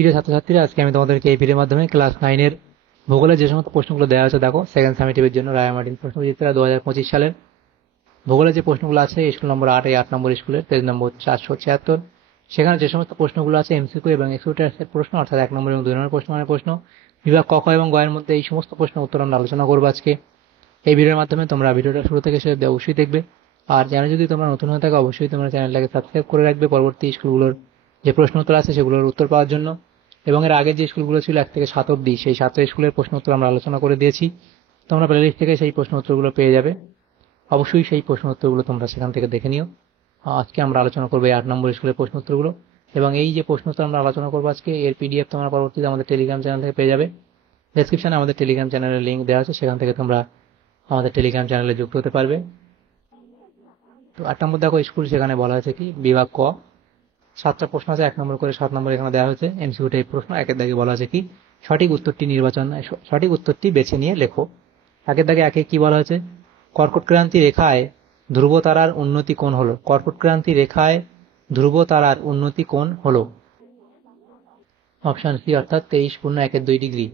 প্রিয় ছাত্রছাত্রীরা, আজকে আমি তোমাদেরকে এই ভিডিওর মাধ্যমে ক্লাস 9 এর ভূগোলের যে সমস্ত প্রশ্নগুলো দেওয়া আছে দেখো, সেকেন্ড সামেটিভের জন্য রায় মার্টিন প্রশ্নবিচিত্রা 2025 সালের ভূগোলের যে প্রশ্নগুলো আছে স্কুল নম্বর 8 এই 8 নম্বর স্কুলের পেজ নম্বর 476, সেখানে যে সমস্ত প্রশ্নগুলো আছে এমসিকিউ এবং এক্সকিউ টাইপের প্রশ্ন, অর্থাৎ 1 নম্বর এবং 2 নম্বর প্রশ্ন বিভাগ ক, খ এবং গ এর মধ্যে এই সমস্ত প্রশ্নের উত্তর আমরা আলোচনা করবো আজকে এই ভিডিওর মাধ্যমে। তোমরা ভিডিওটা শুরু থেকে শেষ অবধি অবশ্যই দেখবে। আর চ্যানেল যদি তোমরা নতুন হয়ে থাকো, অবশ্যই তোমরা চ্যানেলটাকে সাবস্ক্রাইব করে রাখবে পরবর্তী স্কুলগুলোর যে প্রশ্ন উত্তর আছে সেগুলোর উত্তর পাওয়ার জন্য। এবং এর আগে যে স্কুলগুলো ছিল 1 থেকে 7 অবধি, সেই 7 স্কুলের প্রশ্ন উত্তর আমরা আলোচনা করে দিয়েছি। তোমরা প্লেলিস্ট থেকে সেই প্রশ্ন উত্তরগুলো পেয়ে যাবে। অবশ্যই সেই প্রশ্ন উত্তরগুলো তোমরা সেখান থেকে দেখে নিও। আজকে আমরা আলোচনা করবো 8 নম্বর স্কুলের প্রশ্ন উত্তরগুলো। এবং এই যে প্রশ্ন উত্তর আমরা আলোচনা করবো আজকে, এর পিডিএফ তোমরা পরবর্তীতে আমাদের টেলিগ্রাম চ্যানেল থেকে পেয়ে যাবে। ডেসক্রিপশনে আমাদের টেলিগ্রাম চ্যানেলের লিঙ্ক দেওয়া আছে, সেখান থেকে তোমরা আমাদের টেলিগ্রাম চ্যানেলে যুক্ত হতে পারবে। তো 8 নম্বর দেখো স্কুল, সেখানে বলা হয়েছে কি বিভাগ ক, 7টা প্রশ্ন আছে, 1 নম্বর করে 7 নম্বর এখানে দেওয়া হয়েছে এমসিকিউ টাইপ প্রশ্ন। একের দাগে বলা আছে কি সঠিক উত্তরটি বেছে নিয়ে লেখো। একের দাগে একে কি বলা হয়েছে, কর্কটক্রান্তি রেখায় ধ্রুব তারার উন্নতি কোণ হলো। কর্কটক্রান্তি রেখায় ধ্রুব তারার উন্নতি কোণ হলো অপশন সি, অর্থাৎ 23.12 ডিগ্রি।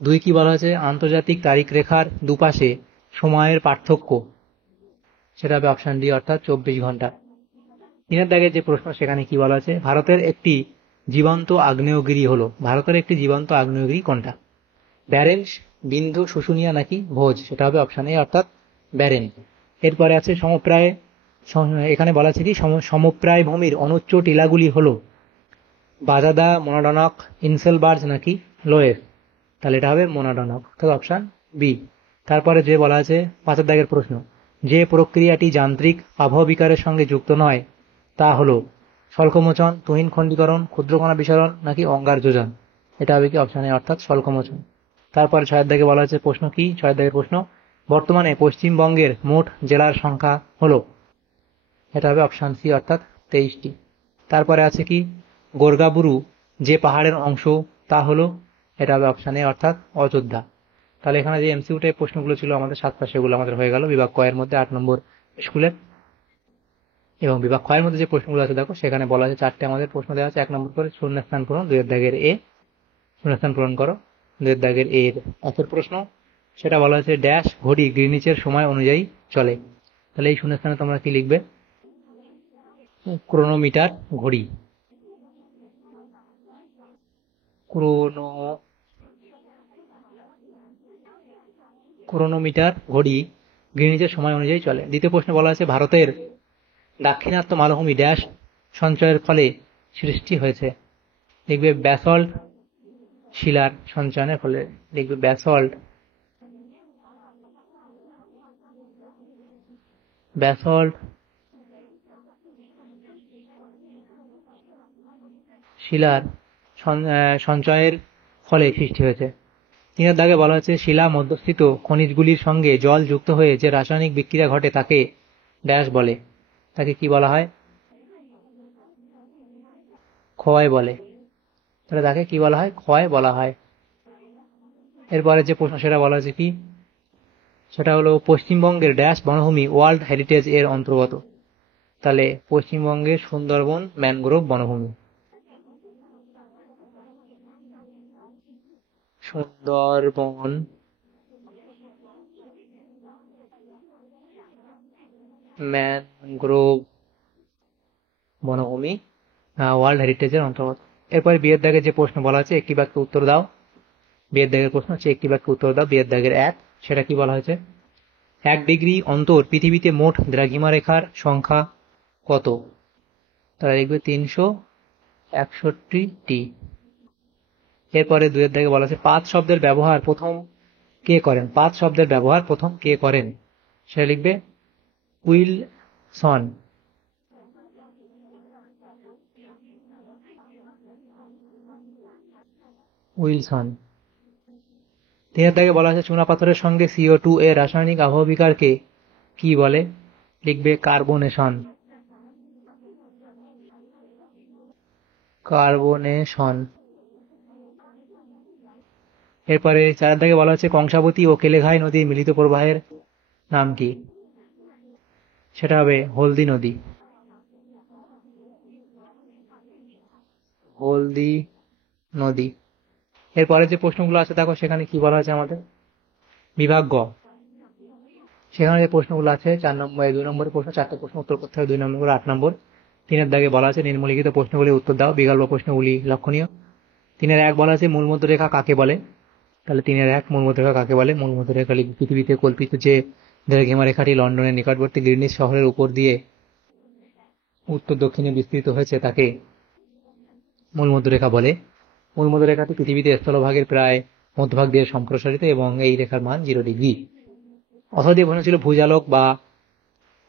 2 কি বলা হয়েছে, আন্তর্জাতিক তারিখ রেখার দুপাশে সময়ের পার্থক্য, সেটা হবে অপশন ডি, অর্থাৎ 24 ঘন্টা। 3 দাগে যে প্রশ্ন, সেখানে কি বলা আছে, ভারতের একটি জীবন্ত আগ্নেয়গিরি হলো। ভারতের একটি জীবন্ত আগ্নেয়গিরি কোনটা, ব্যারেন্স, বিন্দু, শুশুনিয়া নাকি ভোজ, সেটা হবে অপশন এ, অর্থাৎ ব্যারেন। এরপরে আছে সমপ্রায়, এখানে বলা আছে কি সমপ্রায় ভূমির অনুচ্চ টিলাগুলি হলো বাজাদা, মোনাডনক, ইনসেলবার্জ নাকি লোয়ের, তাহলে এটা হবে মোনাডনক, অর্থাৎ অপশন বি। তারপরে যে বলা আছে 5 দাগের প্রশ্ন, যে প্রক্রিয়াটি যান্ত্রিক আবহবিকারের সঙ্গে যুক্ত নয় তা হলো স্বল্পমোচন, তুহিন খণ্ডীকরণ, ক্ষুদ্রকণা বিসরণ নাকি অঙ্গার যোজন, এটা হবে কি অপশন এ, অর্থাৎ স্বল্পমোচন। তারপরে 6 দাগে বলা আছে প্রশ্ন কি, 6 দাগের প্রশ্ন, বর্তমানে পশ্চিমবঙ্গের মোট জেলার সংখ্যা হলো, এটা হবে অপশন সি, অর্থাৎ 23টি। তারপরে আছে কি গোর্গাবুরু যে পাহাড়ের অংশ তা হলো, এটা হবে অপশন এ, অর্থাৎ অযোধ্যা। তাহলে এখানে যে এমসিকিউ টাইপ প্রশ্নগুলো ছিল আমাদের 7টা, সেগুলো আমাদের হয়ে গেল বিভাগ ক এর মধ্যে 8 নম্বর স্কুলের। এবং বিভাগ খ এর মধ্যে যে প্রশ্নগুলো আছে দেখো, সেখানে বলা আছে 4টে আমাদের প্রশ্ন দেওয়া আছে। 1 নম্বর করে শূন্যস্থান পূরণ, 2 দাগের এ, শূন্যস্থান পূরণ করো। 2 দাগের এর অপর প্রশ্ন, সেটা বলা আছে ড্যাশ ঘড়ি গ্রিনিচের সময় অনুযায়ী চলে। তাহলে এই শূন্যস্থানে তোমরা কি লিখবে, ক্রোনোমিটার ঘড়ি, ক্রোনোমিটার ঘড়ি গ্রিনিচের সময় অনুযায়ী চলে। দ্বিতীয় প্রশ্নে বলা আছে ভারতের দাক্ষিণাত্য মালভূমি ড্যাশ সঞ্চয়ের ফলে সৃষ্টি হয়েছে। লিখবে ব্যাসল্ট শিলার সঞ্চয়নের ফলে, লিখবে ব্যাসল্ট শিলার সঞ্চয়ের ফলে সৃষ্টি হয়েছে। 3 দাগে বলা হচ্ছে শিলা মধ্যস্থিত খনিজগুলির সঙ্গে জল যুক্ত হয়ে যে রাসায়নিক বিক্রিয়া ঘটে তাকে ড্যাশ বলে, তাকে কি বলা হয়, ক্ষয় বলে। তাহলে তাকে কি বলা হয়, ক্ষয় বলা হয়। এরপরে যে প্রশ্ন, সেটা বলা হচ্ছে কি, সেটা হলো পশ্চিমবঙ্গের ড্যাশ বনভূমি ওয়ার্ল্ড হেরিটেজ এর অন্তর্গত। তাহলে পশ্চিমবঙ্গের সুন্দরবন ম্যানগ্রোভ বনভূমি, সুন্দরবন ম্যানগ্রোভ বনভূমি ওয়ার্ল্ড হেরিটেজের অন্তর্গত। এরপরে বিয়ের দাগে যে প্রশ্ন বলা আছে, একটি বাক্যে উত্তর দাও। বিয়ের দাগের প্রশ্ন হচ্ছে একটি বাক্যে উত্তর দাও। বিয়ের দাগের 1, সেটা কি বলা হয়েছে, 1 ডিগ্রি অন্তর পৃথিবীতে মোট দ্রাঘিমা রেখার সংখ্যা কত, তারা লিখবে 361টি। এরপরে 2 দাগে বলা আছে পাঁচ শব্দের ব্যবহার প্রথম কে করেন। 5 শব্দের ব্যবহার প্রথম কে করেন, সেটা লিখবে উইলসন। উইলসন। 3 দাগে বলা আছে চুনাপাথরের সঙ্গে CO2 এর রাসায়নিক আবহবিকারকে কি বলে, লিখবে কার্বনেশন। এরপরে 4 দাগে বলা হচ্ছে কংসাবতী ও কেলেঘাই নদীর মিলিত প্রবাহের নাম কি, সেটা হবে হলদি নদী। হলদি নদী। এরপরে যে প্রশ্নগুলো আছে দেখো সেখানে কি বলা আছে আমাদের, বিভাগ গ, সেখানে যে প্রশ্নগুলো আছে 4 নম্বর 2 নম্বরের প্রশ্ন 4টে প্রশ্ন উত্তর করতে হবে, 2 নম্বর 8 নম্বর। 3-এর দাগে বলা আছে নিম্নলিখিত প্রশ্নগুলির উত্তর দাও, বিকল্প প্রশ্নগুলি লক্ষণীয়। 3-এর 1 বলা আছে মূলমধ্যরেখা কাকে বলে, তাহলে 3-এর 1 মূলমধ্যরেখা কাকে বলে। মূলমধ্যরেখা পৃথিবীতে কল্পিত যে দ্রাঘিমা রেখাটি লন্ডনের নিকটবর্তী গ্রিনিচ শহরের উপর দিয়ে উত্তর দক্ষিণে বিস্তৃত হয়েছে তাকে মূলমধ্যরেখা বলে। মূলমধ্যরেখাটি পৃথিবীতে স্থলভাগের প্রায় মধ্যভাগ দিয়ে সম্প্রসারিত এবং এই রেখার মান 0 ডিগ্রি। অথবা দিয়ে প্রশ্ন ছিল ভূজালক বা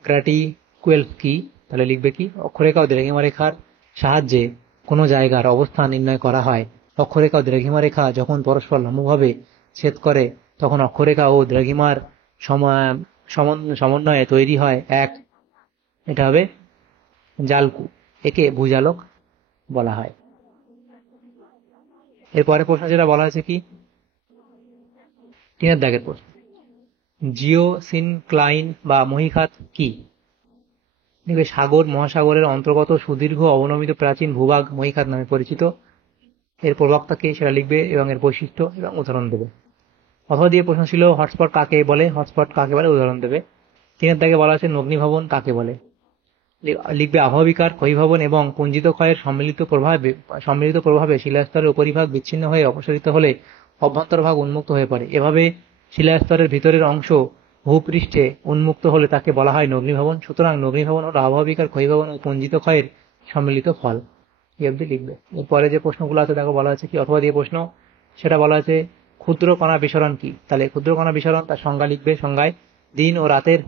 গ্রাটিকুয়েলস কি, তাহলে লিখবে কি, অক্ষরেখা ও দ্রাঘিমা রেখার সাহায্যে কোনো জায়গার অবস্থান নির্ণয় করা হয়। অক্ষরেখা ও দ্রাঘিমা রেখা যখন পরস্পর লম্বভাবে ছেদ করে তখন অক্ষরেখা ও দ্রাঘিমার সমন্বয়ে তৈরি হয় এক, এটা হবে জালকু, একে ভূজালক বলা হয়। এরপরে প্রশ্ন যেটা বলা হয়েছে কি, 3-এর দাগের প্রশ্ন, জিওসিনক্লাইন বা মহীখাত কি, দেখবে সাগর মহাসাগরের অন্তর্গত সুদীর্ঘ অবনমিত প্রাচীন ভূভাগ মহীখাত নামে পরিচিত। এর প্রবক্তা কে সেটা লিখবে এবং এর বৈশিষ্ট্য এবং উদাহরণ দেবে। অথবা দিয়ে প্রশ্ন ছিল হটস্পট কাকে বলে, হটস্পট কাকে বলে উদাহরণ দেবে। 3-এর দাগে বলা আছে অগ্নিভবন কাকে বলে, লিখবে আবহবিকার, ক্ষয়ীভবন এবং পুঞ্জিত ক্ষয়ের সম্মিলিত প্রভাবে শিলাস্তরের উপরিভাগ বিচ্ছিন্ন হয়ে অপসারিত হলে অভ্যন্তরভাগ উন্মুক্ত হয়ে পড়ে। এভাবে শিলাস্তরের ভিতরের অংশ ভূপৃষ্ঠে উন্মুক্ত হলে তাকে বলা হয় অগ্নিভবন। সুতরাং অগ্নিভবন হল আবহবিকার, ক্ষয়ীভবন ও পুঞ্জিত ক্ষয়ের সম্মিলিত ফল। এই অবধি লিখবে। এরপরে যে প্রশ্নগুলো আছে দেখো বলা আছে কি, অথবা দিয়ে প্রশ্ন, সেটা বলা আছে ক্ষুদ্র কণা বিসরণ কি, তাহলে ক্ষুদ্র কণা বিসরণ তার সংজ্ঞা লিখবে। সংজ্ঞায় দিন ও রাতের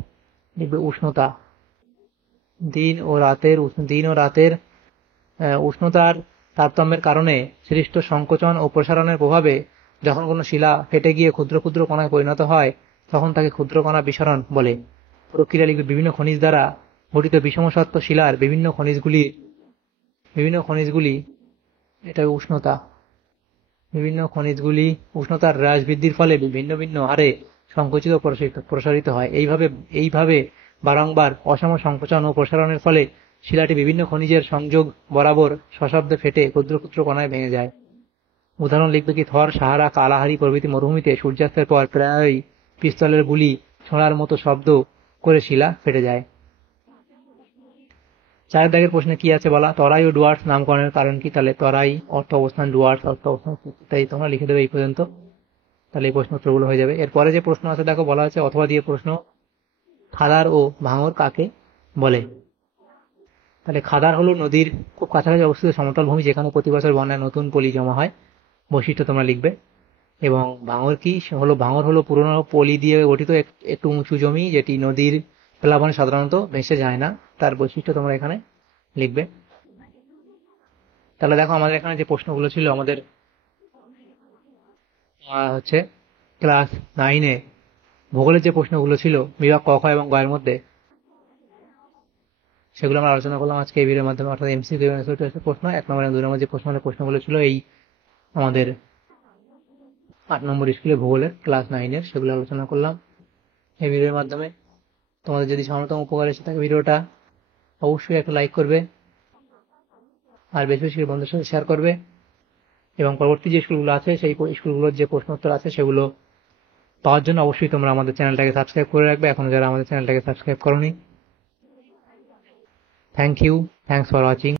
লিখবে উষ্ণতা, দিন ও রাতের উষ্ণতার তারতম্যের কারণে সৃষ্ট সংকোচন ও প্রসারণের প্রভাবে যখন কোনো শিলা ফেটে গিয়ে ক্ষুদ্র ক্ষুদ্র কণায় পরিণত হয় তখন তাকে ক্ষুদ্র কণা বিসরণ বলে। প্রক্রিয়া লিখবে বিভিন্ন খনিজ দ্বারা গঠিত বিষমসত্ত্ব শিলার বিভিন্ন খনিজগুলি এটা বিভিন্ন খনিজগুলি উষ্ণতার হ্রাস বৃদ্ধির ফলে ভিন্ন ভিন্ন হারে সংকুচিত ও প্রসারিত হয়। এইভাবে বারংবার অসম সংকোচন ও প্রসারণের ফলে শিলাটি বিভিন্ন খনিজের সংযোগ বরাবর সশব্দে ফেটে ক্ষুদ্র ক্ষুদ্র কণায় ভেঙে যায়। উদাহরণ লিখবে কি, থর, সাহারা, কালাহারি প্রভৃতি মরুভূমিতে সূর্যাস্তের পর প্রায়ই পিস্তলের গুলি ছোঁড়ার মতো শব্দ করে শিলা ফেটে যায়। 4 দাগের প্রশ্নে কি আছে বলা, তরাই ও ডুয়ার্স নামকরণের কারণ কি, তাহলে তরাই অর্থ অবস্থান, ডুয়ার্স অর্থ অবস্থান, তাই তোমরা লিখে দেবে এই পর্যন্ত, তাহলে এই প্রশ্ন উত্তরগুলো হয়ে যাবে। এরপরে যে প্রশ্ন আছে দেখো বলা আছে অথবা দিয়ে প্রশ্ন, খাদার ও ভাঙর কাকে বলে, তাহলে খাদার হলো নদীর খুব কাছাকাছি অবস্থিত সমতল ভূমি যেখানে প্রতি বছর বন্যায় নতুন পলি জমা হয়। বৈশিষ্ট্য তোমরা লিখবে। এবং ভাঙর কি হলো, ভাঙর হলো পুরনো পলি দিয়ে গঠিত একটু উঁচু জমি যেটি নদীর প্লাবনে সাধারণত ভেসে যায় না, তার বৈশিষ্ট্য তোমরা এখানে লিখবে। তাহলে দেখো আমাদের এখানে যে প্রশ্নগুলো ছিল আমাদের হচ্ছে ক্লাস 9-এ ভূগোলের যে প্রশ্নগুলো ছিল বিভাগ ক, খ এবং গ এর মধ্যে, সেগুলো আমরা আলোচনা করলাম আজকে এই ভিডিওর মাধ্যমে। অর্থাৎ এমসিকিউ প্রশ্ন 1 নম্বর এবং 2 নম্বর যে প্রশ্নগুলো ছিল এই আমাদের 8 নম্বর স্কুলে ভূগোলের ক্লাস 9-এর, সেগুলো আলোচনা করলাম এই ভিডিওর মাধ্যমে। তোমাদের যদি সামান্যতম উপকার এসে থাকে ভিডিওটা অবশ্যই একটা লাইক করবে আর বেশি বেশি বন্ধুদের সাথে শেয়ার করবে। এবং পরবর্তী যে স্কুলগুলো আছে সেই স্কুলগুলোর যে প্রশ্ন উত্তর আছে সেগুলো পাওয়ার জন্য অবশ্যই তোমরা আমাদের চ্যানেলটাকে সাবস্ক্রাইব করে রাখবে এখনো যারা আমাদের চ্যানেলটাকে সাবস্ক্রাইব করোনি। Thank you, thanks for watching.